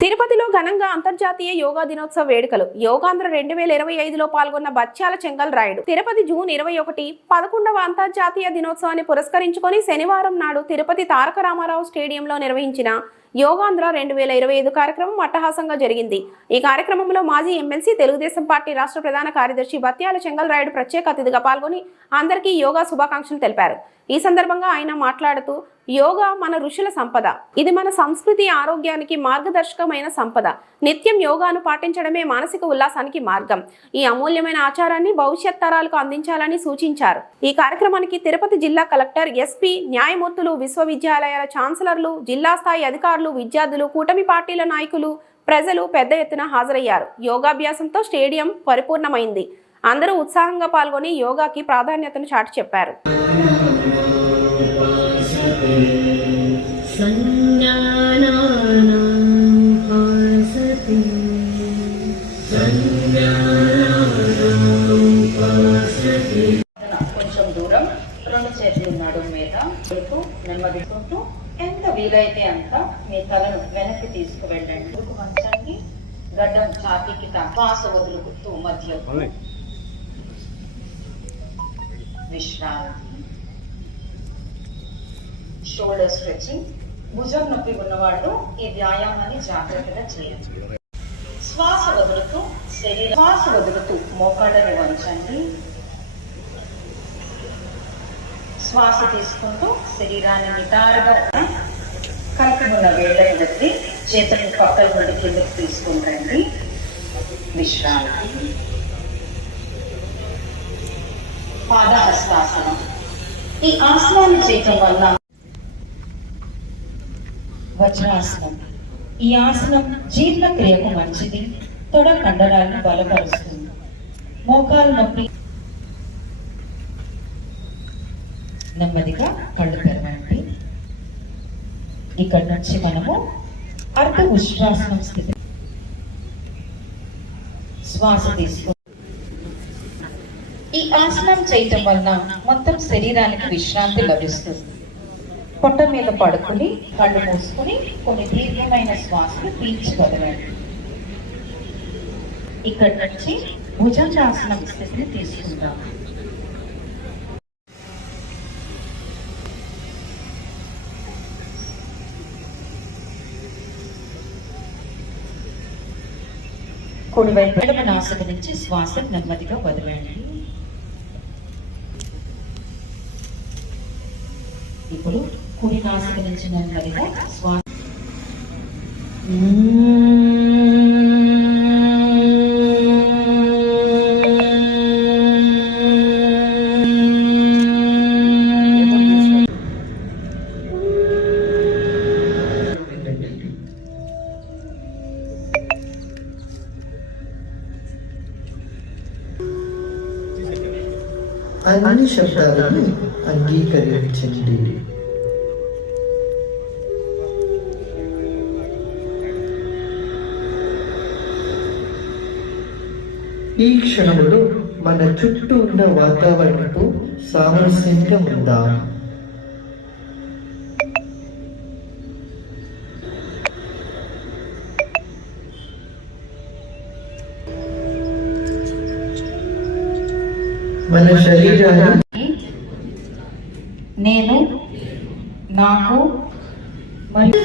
తిరుపతిలో ఘనంగా అంతర్జాతీయ యోగా దినోత్సవ వేడుకలు. యోగాంధ్ర 2025లో పాల్గొన్న బత్యాల చెంగల్ రాయుడు. తిరుపతి జూన్ 21 11వ అంతర్జాతీయ దినోత్సవాన్ని పురస్కరించుకొని శనివారం నాడు తిరుపతి తారక రామారావు స్టేడియంలో నిర్వహించిన యోగాంధ్ర 2025 కార్యక్రమం అట్టహాసంగా జరిగింది. ఈ కార్యక్రమంలో మాజీ ఎమ్మెల్సీ, తెలుగుదేశం పార్టీ రాష్ట్ర ప్రధాన కార్యదర్శి బత్యాల చెంగల్ రాయుడు ప్రత్యేక అతిథిగా పాల్గొని అందరికీ యోగా శుభాకాంక్షలు తెలిపారు. ఈ సందర్భంగా ఆయన మాట్లాడుతూ, యోగా మన ఋషుల సంపద. ఇది మన సంస్కృతి, ఆరోగ్యానికి మార్గదర్శకమైన సంపద. నిత్యం యోగాను పాటించడమే మానసిక ఉల్లాసానికి మార్గం. ఈ అమూల్యమైన ఆచారాన్ని భవిష్యత్ తరాలకు అందించాలని సూచించారు. ఈ కార్యక్రమానికి తిరుపతి జిల్లా కలెక్టర్, ఎస్పీ, న్యాయమూర్తులు, విశ్వవిద్యాలయాల ఛాన్సలర్లు, జిల్లా స్థాయి అధికారులు, విద్యార్థులు, కూటమి పార్టీల నాయకులు, ప్రజలు పెద్ద ఎత్తున హాజరయ్యారు. యోగాభ్యాసంతో స్టేడియం పరిపూర్ణమైంది. అందరూ ఉత్సాహంగా పాల్గొని యోగాకి ప్రాధాన్యతను చాటి చెప్పారు. కొంచెం దూరం రెండు చేతులు నడుము మీద నెమ్మదికుంటూ ఎంత వీలైతే అంత మీ తలను వెనక్కి తీసుకువెళ్ళండి. మంచాన్ని గడ్డం ఛాతీకి శ్వాస వదులుతూ మధ్య విశ్రాంతి. Shoulder stretching. భుజం నొప్పి ఉన్నవాళ్ళు ఈ వ్యాయామాన్ని జాగ్రత్తగా చేయండి. శ్వాస వదులుతూ మోకాళ్ళని వంచండి. శ్వాస తీసుకుంటూ శరీరాన్ని నిటారుగా కలిపి ఉన్న వేళ్ళని బట్టి చేతులను పక్కల నుండి కిందకి తీసుకుంటండి. విశ్రాంతి. పాదహస్తాసనం. ఈ ఆసనాన్ని చేయటం వల్ల వజ్రాసనం. ఈ ఆసనం జీర్ణక్రియకు మంచిది. తొడ కండరాలను బలపరుస్తుంది. మోకాలు నొప్పి. నెమ్మదిగా కళ్ళు తెరవండి. ఇక్కడి నుంచి మనము అర్ధ ఉష్ట్రాసనం స్థితి. శ్వాస తీసుకు. ఈ ఆసనం చేయటం వలన మొత్తం శరీరానికి విశ్రాంతి లభిస్తుంది. పొట్ట మీద పడుకుని కళ్ళు మూసుకుని కొన్ని దీర్ఘమైన శ్వాసలు పీల్చి వదలండి. ఇక్కడి నుంచి భుజంగాసనం స్థితిని తీసుకుందాం. కుడివైపు ఎడమ నాసిక నుంచి శ్వాస నెమ్మదిగా వదలండి. ఇప్పుడు కుడి నాసిక నుంచి నెమ్మదిగా శ్వాస. అన్ని శబ్దాలను అంగీకరించండి. ఈ క్షణంలో మన చుట్టూ ఉన్న వాతావరణంతో సామరస్యంగా ఉందాం. మన శరీరాన్ని నేను, నాకు మరియు